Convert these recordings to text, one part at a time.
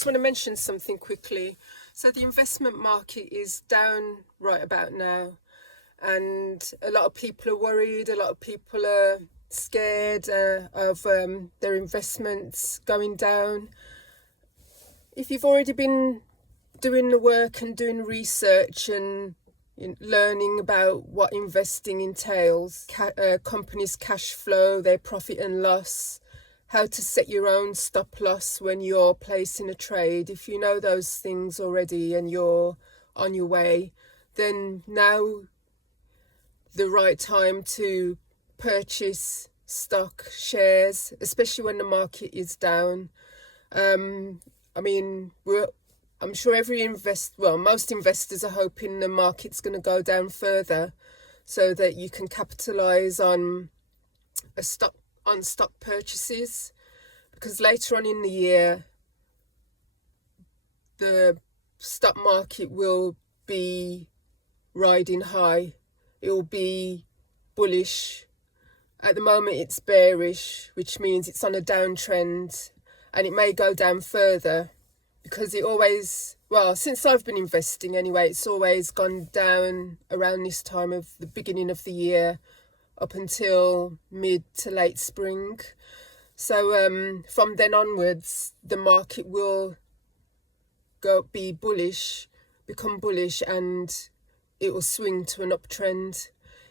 just want to mention something quickly. So the investment market is down right about now, and a lot of people are worried. A lot of people are scared of their investments going down. If you've already been doing the work and doing research and learning about what investing entails, companies' cash flow, their profit and loss, how to set your own stop loss when you're placing a trade. If you know those things already and you're on your way, then now the right time to purchase stock, shares, especially when the market is down. I mean, I'm sure most investors are hoping the market's going to go down further so that you can capitalize on stock purchases, because later on in the year the stock market will be riding high. It will be bullish. At the moment it's bearish, which means it's on a downtrend, and it may go down further, because it always, since I've been investing anyway, it's always gone down around this time of the beginning of the year up until mid to late spring. So from then onwards, the market will become bullish, and it will swing to an uptrend.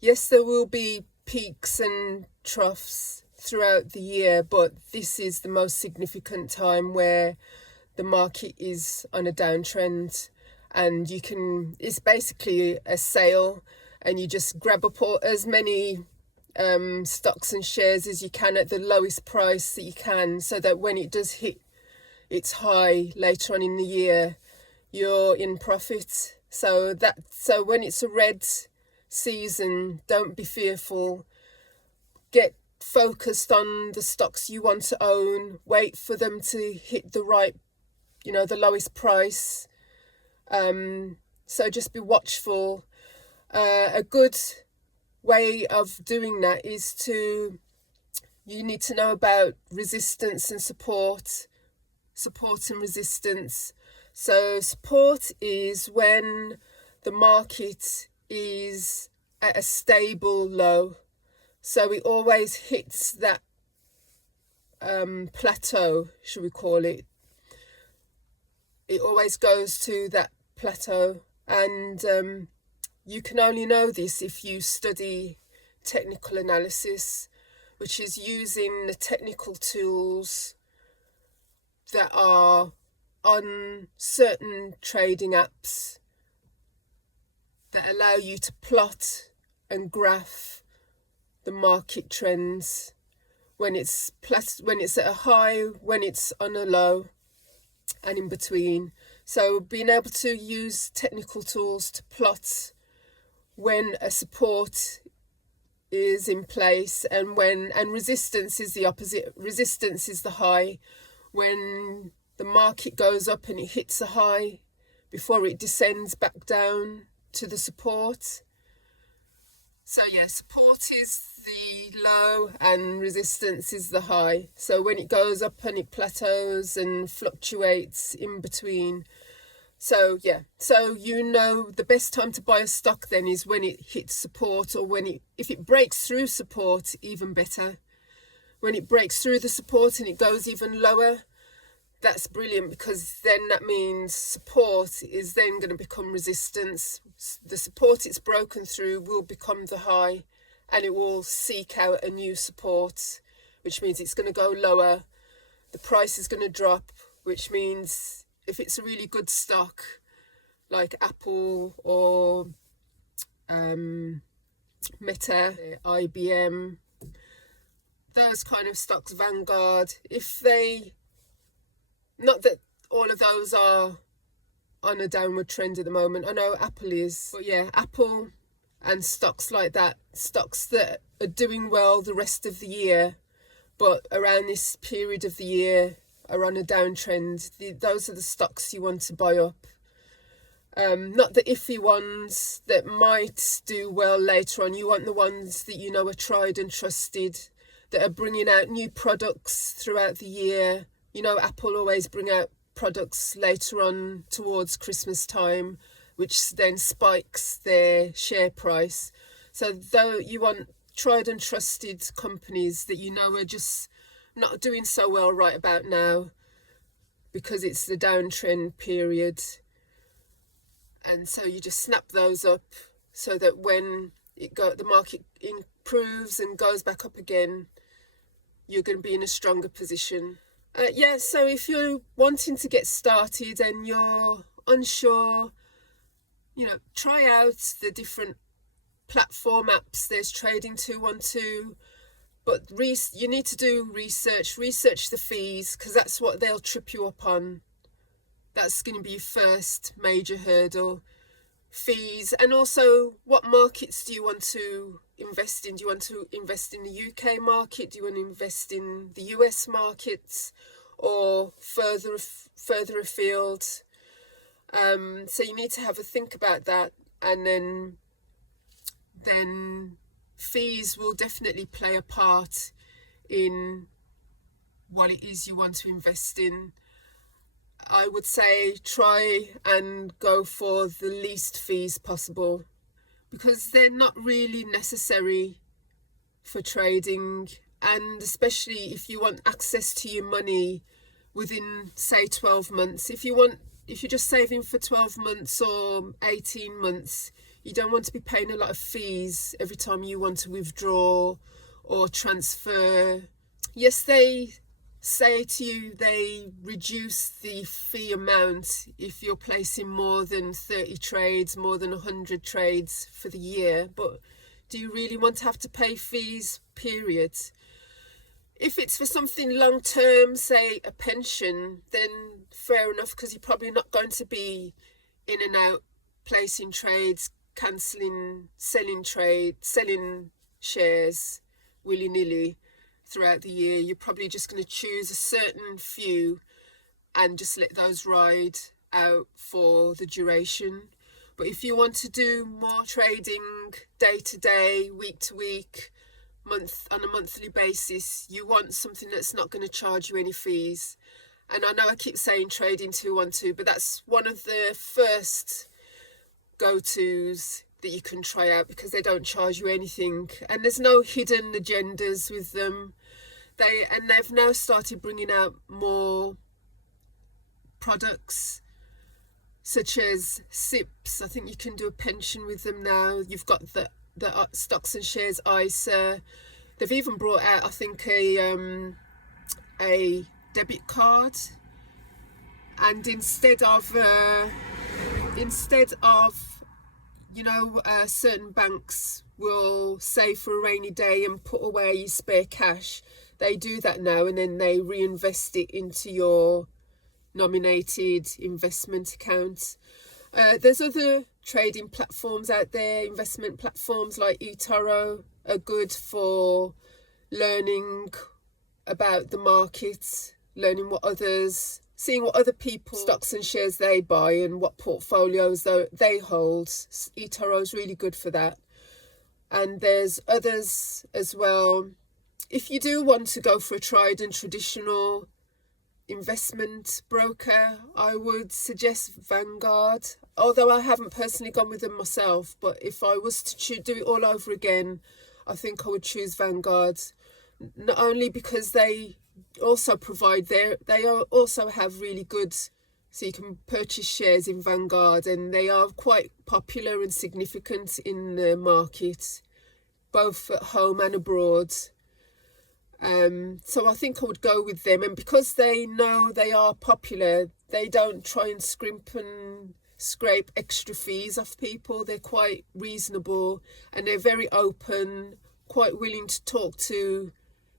Yes, there will be peaks and troughs throughout the year, but this is the most significant time where the market is on a downtrend, and it's basically a sale, and you just grab up as many stocks and shares as you can at the lowest price that you can, so that when it does hit its high later on in the year, you're in profit. So when it's a red season, don't be fearful. Get focused on the stocks you want to own. Wait for them to hit the right, the lowest price. So just be watchful. A good way of doing that is you need to know about resistance and support and resistance. So support is when the market is at a stable low. So it always hits that plateau, should we call it. It always goes to that plateau, and you can only know this if you study technical analysis, which is using the technical tools that are on certain trading apps that allow you to plot and graph the market trends when it's at a high, when it's on a low, and in between. So being able to use technical tools to plot when a support is in place and resistance is the opposite. Resistance is the high. When the market goes up and it hits a high before it descends back down to the support. So support is the low and resistance is the high. So when it goes up and it plateaus and fluctuates in between. So the best time to buy a stock then is when it hits support, or if it breaks through support, even better. When it breaks through the support and it goes even lower, that's brilliant, because then that means support is then going to become resistance. The support it's broken through will become the high, and it will seek out a new support, which means it's going to go lower. The price is going to drop, which means if it's a really good stock like Apple or Meta, IBM, those kind of stocks, Vanguard, not that all of those are on a downward trend at the moment. I know Apple is, but Apple and stocks like that, stocks that are doing well the rest of the year, but around this period of the year are on a downtrend. Those are the stocks you want to buy up. Not the iffy ones that might do well later on. You want the ones that are tried and trusted, that are bringing out new products throughout the year. Apple always bring out products later on towards Christmas time, which then spikes their share price. So though you want tried and trusted companies that you know are just not doing so well right about now because it's the downtrend period, and so you just snap those up so that when the market improves and goes back up again, you're going to be in a stronger position. So if you're wanting to get started and you're unsure, try out the different platform apps. There's Trading 212, but you need to do research the fees, because that's what they'll trip you up on. That's going to be your first major hurdle. Fees, and also what markets do you want to invest in? Do you want to invest in the UK market? Do you want to invest in the US markets, or further afield? So you need to have a think about that, and then fees will definitely play a part in what it is you want to invest in. I would say try and go for the least fees possible, because they're not really necessary for trading, and especially if you want access to your money within, say, 12 months. If you're just saving for 12 months or 18 months, you don't want to be paying a lot of fees every time you want to withdraw or transfer. Yes, they say to you they reduce the fee amount if you're placing more than 30 trades, more than 100 trades for the year, but do you really want to have to pay fees, period? If it's for something long term, say a pension, then fair enough, because you're probably not going to be in and out placing trades, cancelling, selling shares willy-nilly throughout the year. You're probably just going to choose a certain few and just let those ride out for the duration. But if you want to do more trading day to day, week to week, on a monthly basis, you want something that's not going to charge you any fees. And I know I keep saying Trading 212, but that's one of the first go-tos that you can try out, because they don't charge you anything, and there's no hidden agendas with them. They've now started bringing out more products, such as SIPs. I think you can do a pension with them now. You've got the stocks and shares ISA. They've even brought out, I think, a debit card, and instead of certain banks will save for a rainy day and put away your spare cash. They do that now, and then they reinvest it into your nominated investment account. There's other trading platforms out there, investment platforms like eToro are good for learning about the market, seeing what other people, stocks and shares they buy, and what portfolios they hold. eToro is really good for that. And there's others as well. If you do want to go for a tried and traditional investment broker, I would suggest Vanguard, although I haven't personally gone with them myself. But if I was to do it all over again, I think I would choose Vanguard, not only because they also also have really good, so you can purchase shares in Vanguard, and they are quite popular and significant in the market, both at home and abroad. So I think I would go with them, and because they know they are popular, they don't try and scrimp and scrape extra fees off people. They're quite reasonable, and they're very open, quite willing to talk to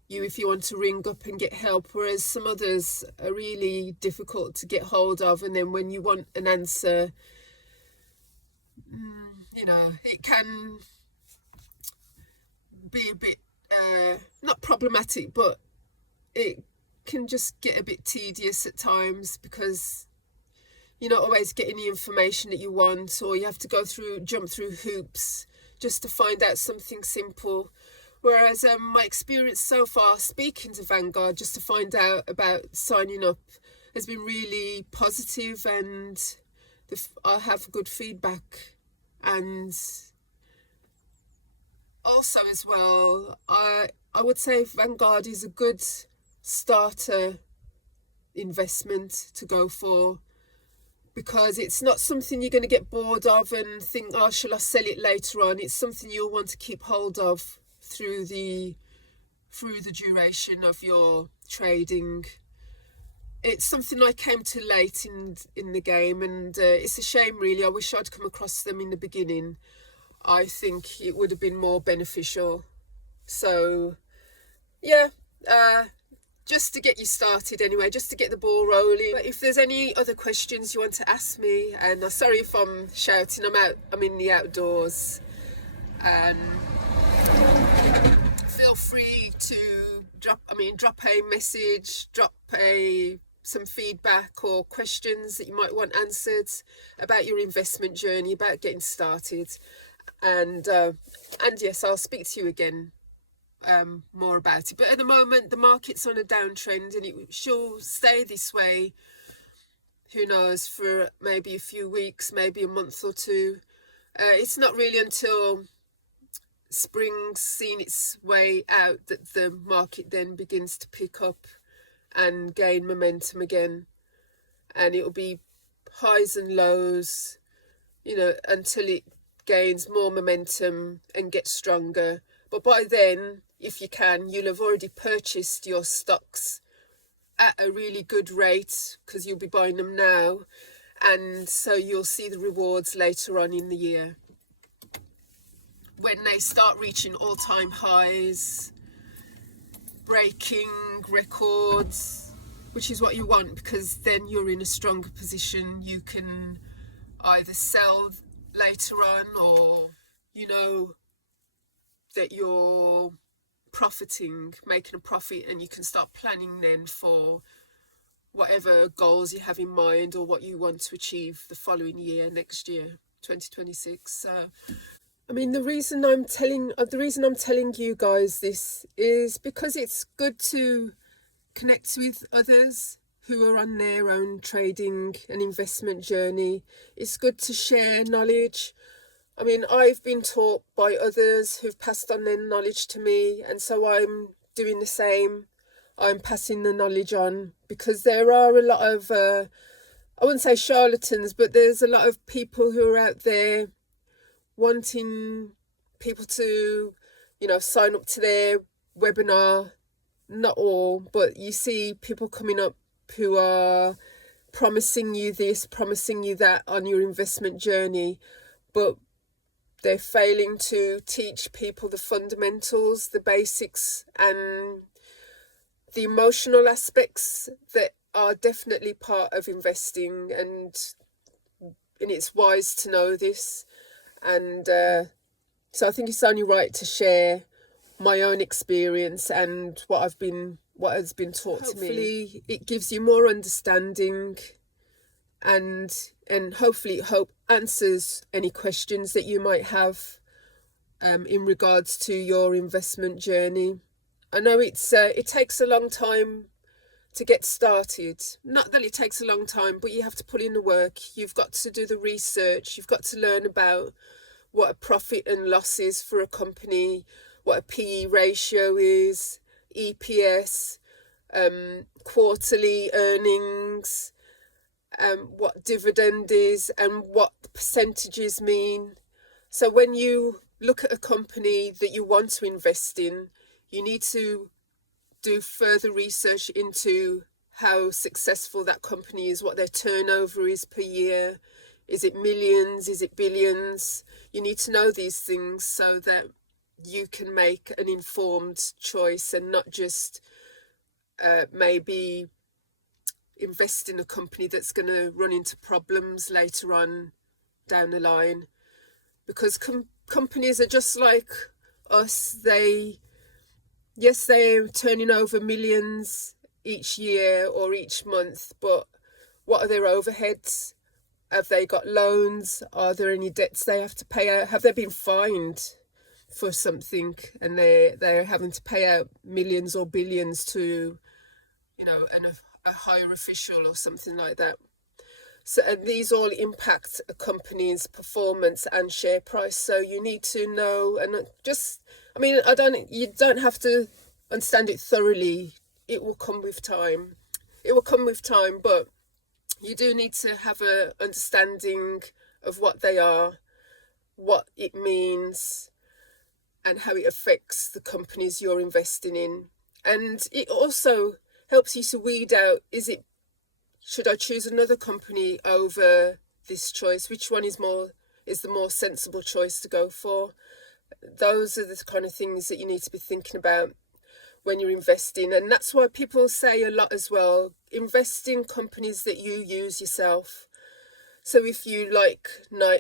you if you want to ring up and get help, whereas some others are really difficult to get hold of, and then when you want an answer, it can be a bit not problematic, but it can just get a bit tedious at times, because you're not always getting the information that you want, or you have to jump through hoops just to find out something simple. Whereas my experience so far speaking to Vanguard, just to find out about signing up, has been really positive, and I have good feedback. And also as well, I would say Vanguard is a good starter investment to go for, because it's not something you're going to get bored of and think, oh, shall I sell it later on? It's something you'll want to keep hold of through the duration of your trading. It's something I came to late in the game, and it's a shame really. I wish I'd come across them in the beginning. I think it would have been more beneficial. So yeah, just to get you started anyway, just to get the ball rolling. But if there's any other questions you want to ask me, and I'm sorry if I'm shouting, I'm in the outdoors, and feel free to drop a message, some feedback or questions that you might want answered about your investment journey, about getting started. And yes, I'll speak to you again more about it. But at the moment, the market's on a downtrend, and it shall stay this way, who knows, for maybe a few weeks, maybe a month or two. It's not really until spring's seen its way out that the market then begins to pick up and gain momentum again, and it'll be highs and lows, until it gains more momentum and gets stronger. But by then, if you can, you'll have already purchased your stocks at a really good rate, because you'll be buying them now, and so you'll see the rewards later on in the year when they start reaching all-time highs, breaking records, which is what you want, because then you're in a stronger position. You can either sell later on, or that you're making a profit, and you can start planning then for whatever goals you have in mind or what you want to achieve the following year, next year, 2026. The reason I'm telling you guys this is because it's good to connect with others who are on their own trading and investment journey. It's good to share knowledge. I've been taught by others who've passed on their knowledge to me, and so I'm doing the same. I'm passing the knowledge on, because there are a lot of, I wouldn't say charlatans, but there's a lot of people who are out there wanting people to, sign up to their webinar. Not all, but you see people coming up who are promising you this, promising you that on your investment journey, but they're failing to teach people the fundamentals, the basics, and the emotional aspects that are definitely part of investing, and it's wise to know this. And so I think it's only right to share my own experience and what has been taught to me. Hopefully it gives you more understanding, and hopefully it answers any questions that you might have in regards to your investment journey. I know it takes a long time to get started. Not that it takes a long time, but you have to put in the work. You've got to do the research. You've got to learn about what a profit and loss is for a company, what a PE ratio is, EPS, quarterly earnings, what dividend is, and what the percentages mean. So when you look at a company that you want to invest in, you need to do further research into how successful that company is, what their turnover is per year. Is it millions? Is it billions? You need to know these things so that you can make an informed choice, and not just maybe invest in a company that's going to run into problems later on down the line. Because companies are just like us. They're turning over millions each year or each month, but what are their overheads? Have they got loans? Are there any debts they have to pay out? Have they been fined for something, and they're having to pay out millions or billions to, a higher official or something like that. So, and these all impact a company's performance and share price. So you need to know, and just, I mean, you don't have to understand it thoroughly. It will come with time. It will come with time, but you do need to have a understanding of what they are, what it means, and how it affects the companies you're investing in. And it also helps you to weed out, should I choose another company over this choice? Which one is the more sensible choice to go for? Those are the kind of things that you need to be thinking about when you're investing. And that's why people say a lot as well, invest in companies that you use yourself. So if you like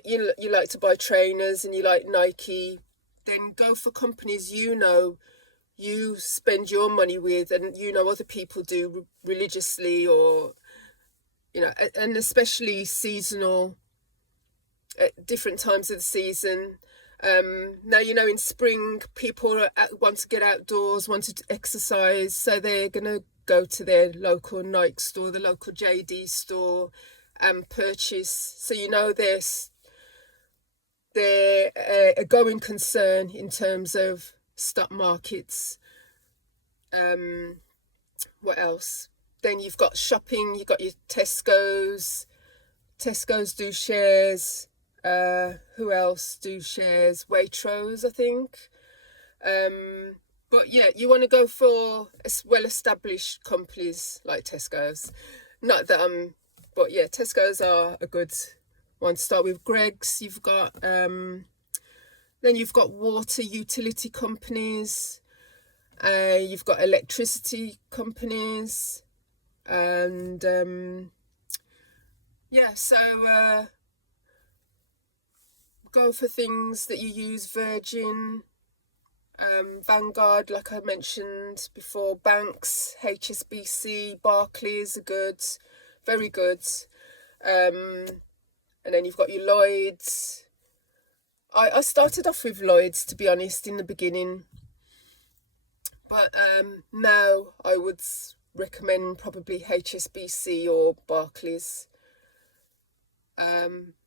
you like to buy trainers and you like Nike, then go for companies you spend your money with, and other people do religiously, or and especially seasonal, at different times of the season. Now, in spring, people want to get outdoors, want to exercise, so they're going to go to their local Nike store, the local JD store, and purchase. So, they're a going concern in terms of stock markets. What else? Then you've got shopping, you've got your Tesco's. Tesco's do shares. Who else do shares? Waitrose, I think. But yeah, you want to go for well-established companies like Tesco's. Not that but yeah, Tesco's are a good one to start with. Greggs, you've got, then you've got water utility companies. You've got electricity companies. And so go for things that you use. Virgin, Vanguard, like I mentioned before, banks, HSBC, Barclays are good, very good. And then you've got your Lloyds. I started off with Lloyds, to be honest, in the beginning, but now I would recommend probably HSBC or Barclays.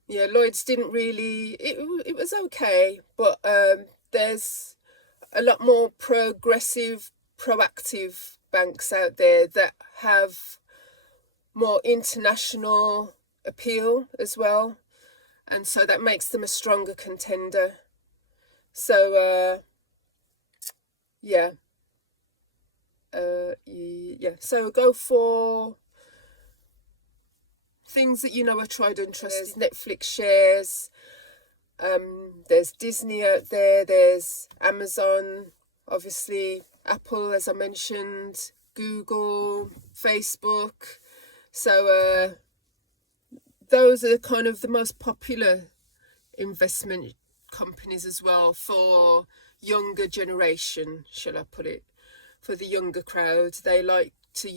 Lloyds didn't really, it was okay, but there's a lot more progressive, proactive banks out there that have more international appeal as well, and so that makes them a stronger contender. So so go for things that are tried and trusted. Netflix shares, there's Disney out there, there's Amazon, obviously Apple, as I mentioned, Google, Facebook. So those are kind of the most popular investment companies as well for younger generation, shall I put it, for the younger crowd. They like to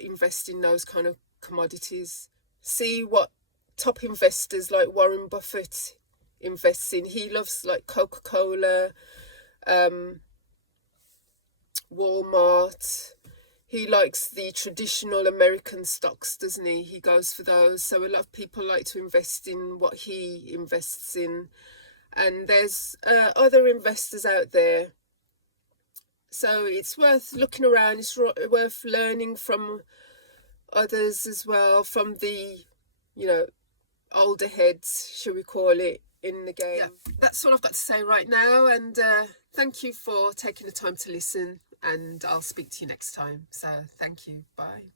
invest in those kind of commodities. See what top investors like Warren Buffett invests in. He loves like Coca-Cola, Walmart. He likes the traditional American stocks, doesn't he? He goes for those. So a lot of people like to invest in what he invests in. And there's other investors out there. So it's worth looking around. It's worth learning from others as well, from the, older heads, shall we call it, in the game. Yeah, that's all I've got to say right now. And thank you for taking the time to listen. And I'll speak to you next time. So thank you. Bye.